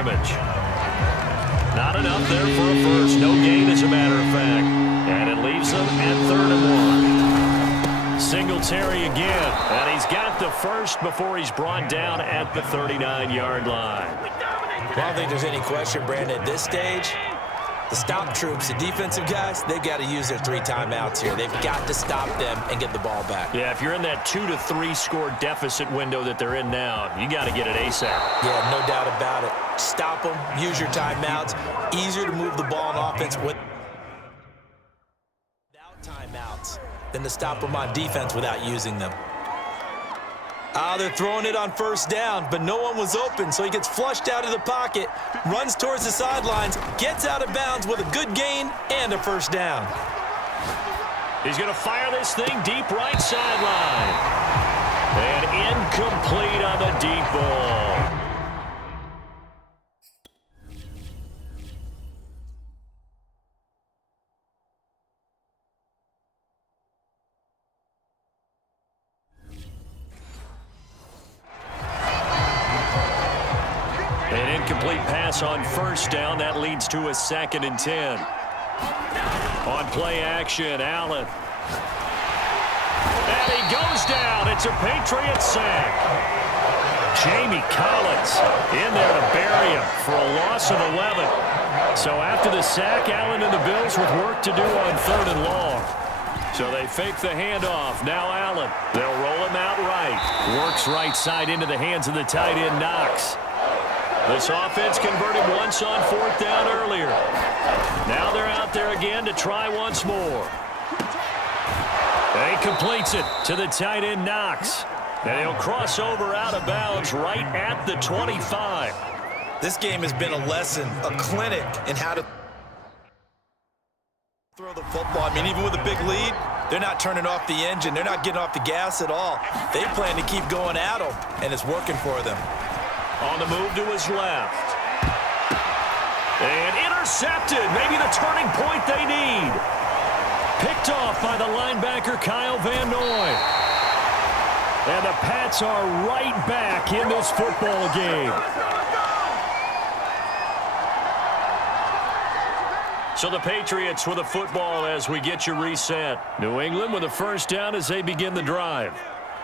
scrimmage. Not enough there for a first. No gain, as a matter of fact. And it leaves them at 3rd and 1. Singletary again. And he's got the first before he's brought down at the 39-yard line. I don't think there's any question, Brandon, at this stage, the stop troops, the defensive guys, they've got to use their 3 timeouts here. They've got to stop them and get the ball back. Yeah, if you're in that 2 to 3 score deficit window that they're in now, you got to get it ASAP. Yeah, no doubt about it. Stop them, use your timeouts. Easier to move the ball on offense without timeouts than to stop them on defense without using them. They're throwing it on 1st down, but no one was open, so he gets flushed out of the pocket, runs towards the sidelines, gets out of bounds with a good gain and a 1st down. He's going to fire this thing deep right sideline. And incomplete on the deep ball. An incomplete pass on 1st down. That leads to a 2nd and 10. On play action, Allen. And he goes down. It's a Patriots sack. Jamie Collins in there to bury him for a loss of 11. So after the sack, Allen and the Bills with work to do on 3rd and long. So they fake the handoff. Now Allen. They'll roll him out right. Works right side into the hands of the tight end, Knox. This offense converted once on 4th down earlier. Now they're out there again to try once more. And he completes it to the tight end, Knox. And he'll cross over out of bounds right at the 25. This game has been a lesson, a clinic in how to throw the football. I mean, even with a big lead, they're not turning off the engine. They're not getting off the gas at all. They plan to keep going at them, and it's working for them. On the move to his left. And intercepted. Maybe the turning point they need. Picked off by the linebacker, Kyle Van Noy. And the Pats are right back in this football game. So the Patriots with a football as we get you reset. New England with a 1st down as they begin the drive.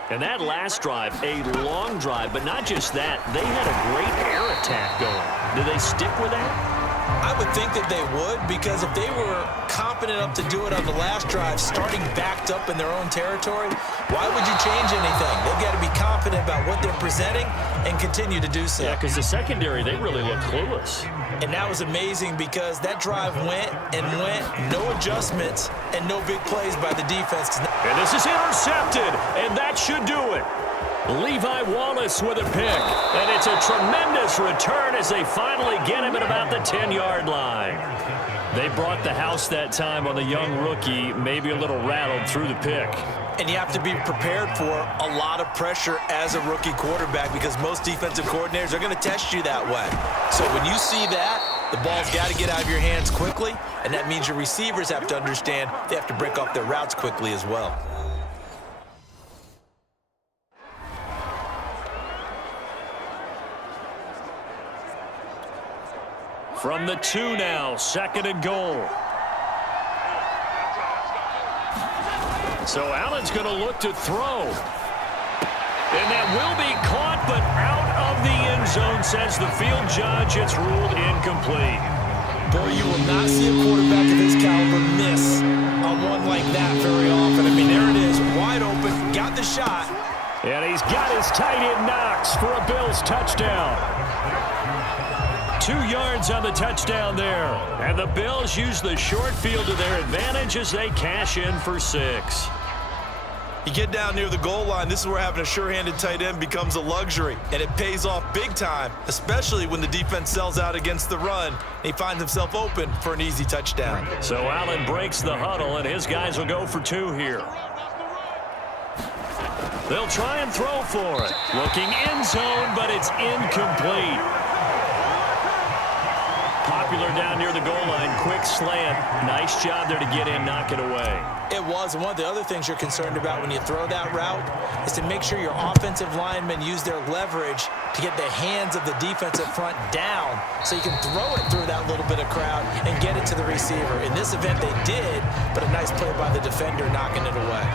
And that last drive, a long drive, but not just that. They had a great air attack going. Do they stick with that? I would think that they would, because if they were confident enough to do it on the last drive, starting backed up in their own territory, why would you change anything? They've got to be confident about what they're presenting and continue to do so. Yeah, because the secondary, they really look clueless. And that was amazing because that drive went and went, no adjustments, and no big plays by the defense. And this is intercepted, and that should do it. Levi Wallace with a pick, and it's a tremendous return as they finally get him at about the 10-yard line. They brought the house that time on the young rookie, maybe a little rattled through the pick. And you have to be prepared for a lot of pressure as a rookie quarterback because most defensive coordinators are going to test you that way. So when you see that, the ball's got to get out of your hands quickly, and that means your receivers have to understand they have to break off their routes quickly as well. From the 2 now, 2nd and goal. So Allen's going to look to throw. And that will be caught, but out of the end zone, says the field judge. It's ruled incomplete. Boy, you will not see a quarterback of his caliber miss on one like that very often. I mean, there it is, wide open, got the shot. And he's got his tight end Knox for a Bills touchdown. 2 yards on the touchdown there. And the Bills use the short field to their advantage as they cash in for 6. You get down near the goal line, this is where having a sure-handed tight end becomes a luxury, and it pays off big time, especially when the defense sells out against the run. He finds himself open for an easy touchdown. So Allen breaks the huddle, and his guys will go for 2 here. They'll try and throw for it. Looking end zone, but it's incomplete. popular down near the goal line. Quick slant. Nice job there to get in, knock it away. It was. And one of the other things you're concerned about when you throw that route is to make sure your offensive linemen use their leverage to get the hands of the defensive front down so you can throw it through that little bit of crowd and get it to the receiver. In this event, they did, but a nice play by the defender knocking it away.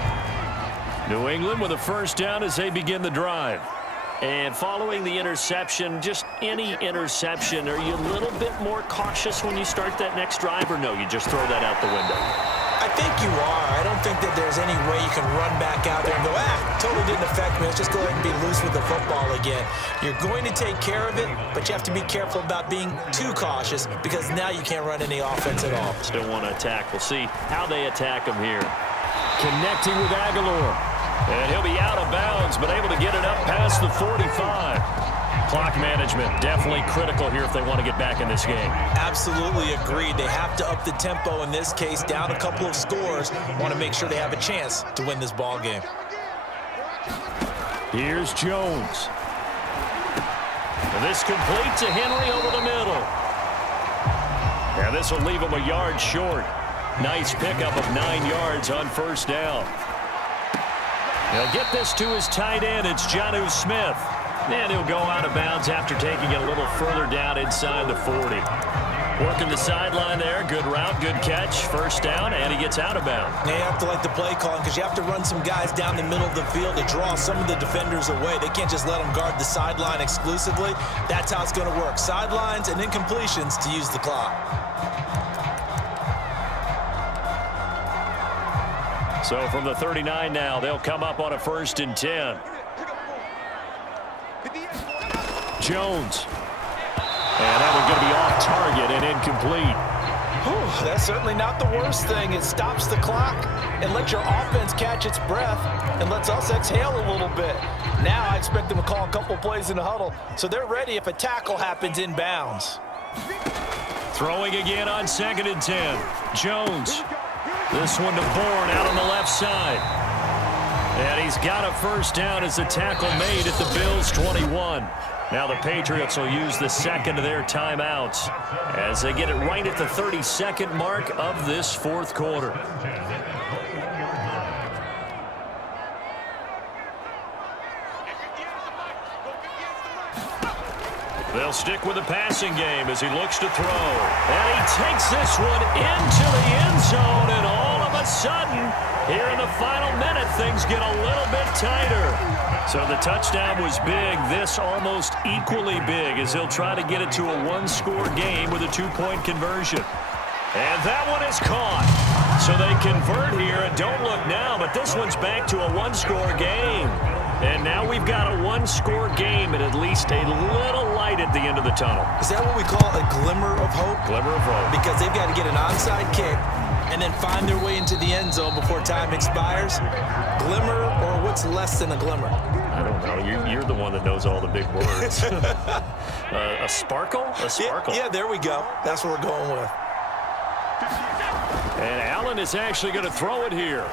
New England with a first down as they begin the drive. And following the interception, just any interception, are you a little bit more cautious when you start that next drive, or no, you just throw that out the window? I think you are. I don't think that there's any way you can run back out there and go, totally didn't affect me. Let's just go ahead and be loose with the football again. You're going to take care of it, but you have to be careful about being too cautious because now you can't run any offense at all. Still want to attack. We'll see how they attack him here. Connecting with Aguilar. And he'll be out of bounds, but able to get it up past the 45. Clock management definitely critical here if they want to get back in this game. Absolutely agreed. They have to up the tempo in this case, down a couple of scores. Want to make sure they have a chance to win this ball game. Here's Jones. And this complete to Henry over the middle. And this will leave him a yard short. Nice pickup of 9 yards on first down. He'll get this to his tight end. It's Jonnu Smith. And he'll go out of bounds after taking it a little further down inside the 40. Working the sideline there. Good route, good catch. First down, and he gets out of bounds. Now you have to like the play calling because you have to run some guys down the middle of the field to draw some of the defenders away. They can't just let them guard the sideline exclusively. That's how it's going to work. Sidelines and incompletions to use the clock. So from the 39 now, they'll come up on a 1st and 10. Jones. And that one's going to be off target and incomplete. Whew, that's certainly not the worst thing. It stops the clock and lets your offense catch its breath and lets us exhale a little bit. Now I expect them to call a couple plays in the huddle, so they're ready if a tackle happens in bounds. Throwing again on 2nd and 10. Jones. This one to Bourne out on the left side. And he's got a first down as the tackle made at the Bills' 21. Now the Patriots will use the second of their timeouts as they get it right at the 32nd mark of this 4th quarter. They'll stick with the passing game as he looks to throw. And he takes this one into the end zone, and all of a sudden, here in the final minute, things get a little bit tighter. So the touchdown was big. This almost equally big as he'll try to get it to a 1-score game with a 2-point conversion. And that one is caught. So they convert here, and don't look now, but this one's back to a 1-score game. And now we've got a 1-score game and at least a little light at the end of the tunnel. Is that what we call a glimmer of hope? Glimmer of hope. Because they've got to get an onside kick and then find their way into the end zone before time expires. Glimmer, or what's less than a glimmer? I don't know. You're the one that knows all the big words. A sparkle? A sparkle. Yeah, there we go. That's what we're going with. And Allen is actually going to throw it here.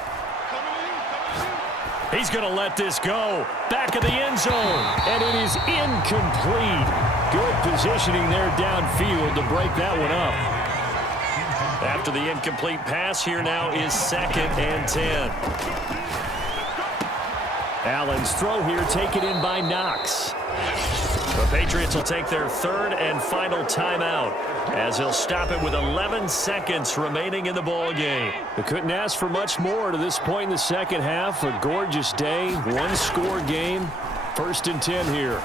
He's going to let this go. Back of the end zone. And it is incomplete. Good positioning there downfield to break that one up. After the incomplete pass, here now is 2nd and 10. Allen's throw here taken in by Knox. The Patriots will take their 3rd and final timeout as he'll stop it with 11 seconds remaining in the ball game. They couldn't ask for much more to this point in the second half. A gorgeous day, 1-score game. 1st and 10 here.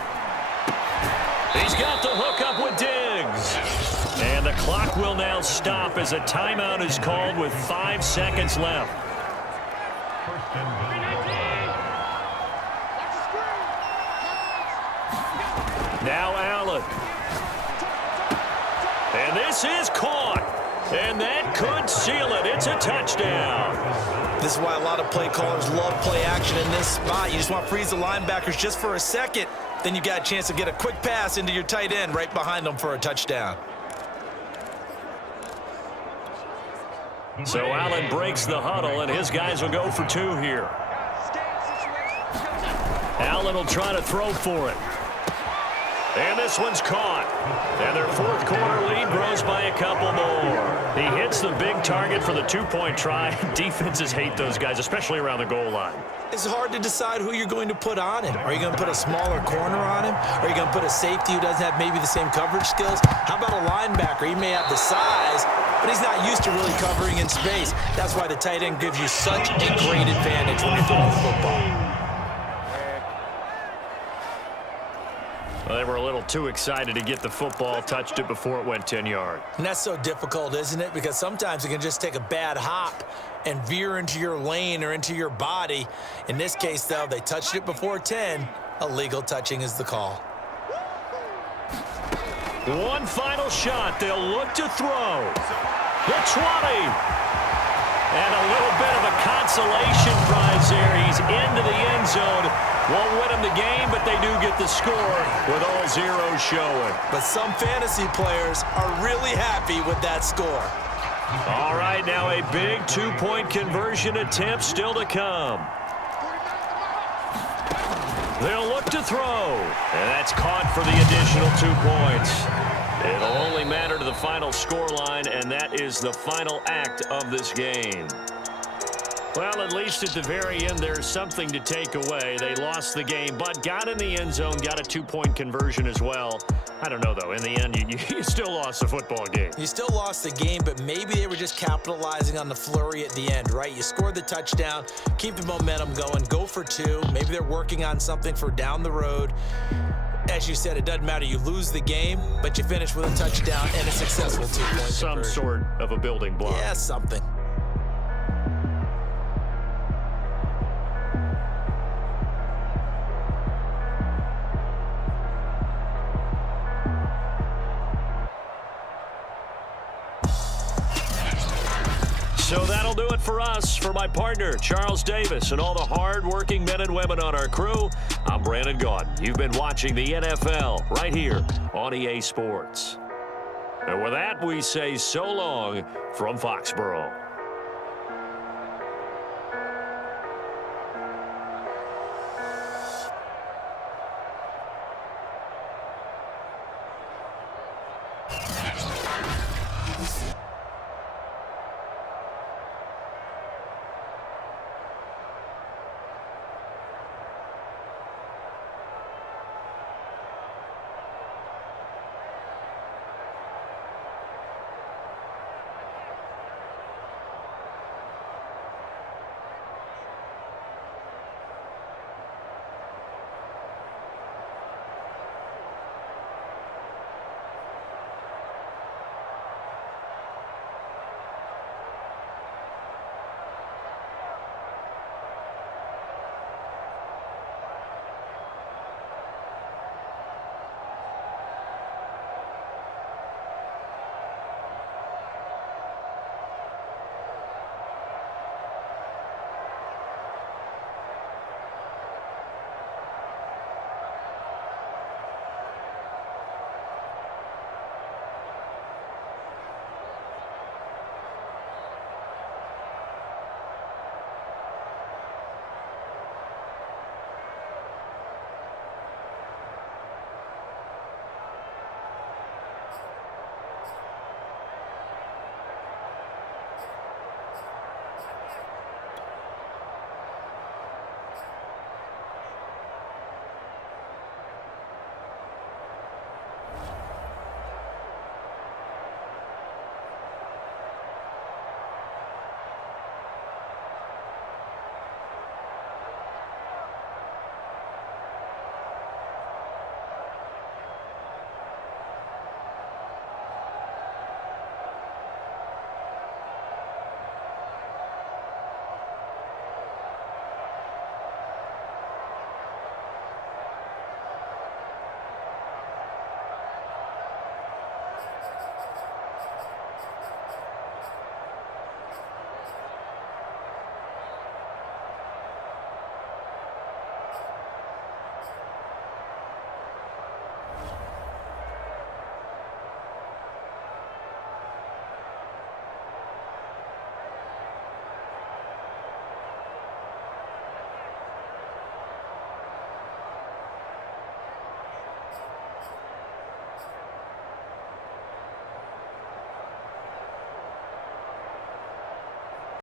He's got the hook up with Diggs. And the clock will now stop as a timeout is called with 5 seconds left. Now Allen. And this is caught. And that could seal it. It's a touchdown. This is why a lot of play callers love play action in this spot. You just want to freeze the linebackers just for a second. Then you got a chance to get a quick pass into your tight end right behind them for a touchdown. So Allen breaks the huddle, and his guys will go for 2 here. Allen will try to throw for it. And this one's caught. And their fourth quarter lead grows by a couple more. He hits the big target for the two-point try. Defenses hate those guys, especially around the goal line. It's hard to decide who you're going to put on him. Are you going to put a smaller corner on him? Are you going to put a safety who doesn't have maybe the same coverage skills? How about a linebacker? He may have the size, but he's not used to really covering in space. That's why the tight end gives you such a great advantage when you're throwing the football. Well, they were a little too excited to get the football, touched it before it went 10 yards. And that's so difficult, isn't it? Because sometimes it can just take a bad hop and veer into your lane or into your body. In this case, though, they touched it before 10. Illegal touching is the call. One final shot. They'll look to throw. The 20. And a little bit of a consolation prize there. He's into the end zone. Won't win them the game, but they do get the score with all zeros showing. But some fantasy players are really happy with that score. All right, now a big two-point conversion attempt still to come. They'll look to throw, and that's caught for the additional 2 points. It'll only matter to the final scoreline, and that is the final act of this game. Well, at least at the very end, there's something to take away. They lost the game, but got in the end zone, got a two-point conversion as well. I don't know, though. In the end, you still lost the football game. You still lost the game, but maybe they were just capitalizing on the flurry at the end, right? You scored the touchdown, keep the momentum going, go for two. Maybe they're working on something for down the road. As you said, it doesn't matter. You lose the game, but you finish with a touchdown and a successful two-point Some conversion. sort of a building block. Yeah, something. So that'll do it for us. For my partner, Charles Davis, and all the hard-working men and women on our crew, I'm Brandon Gaudin. You've been watching the NFL right here on EA Sports. And with that, we say so long from Foxborough.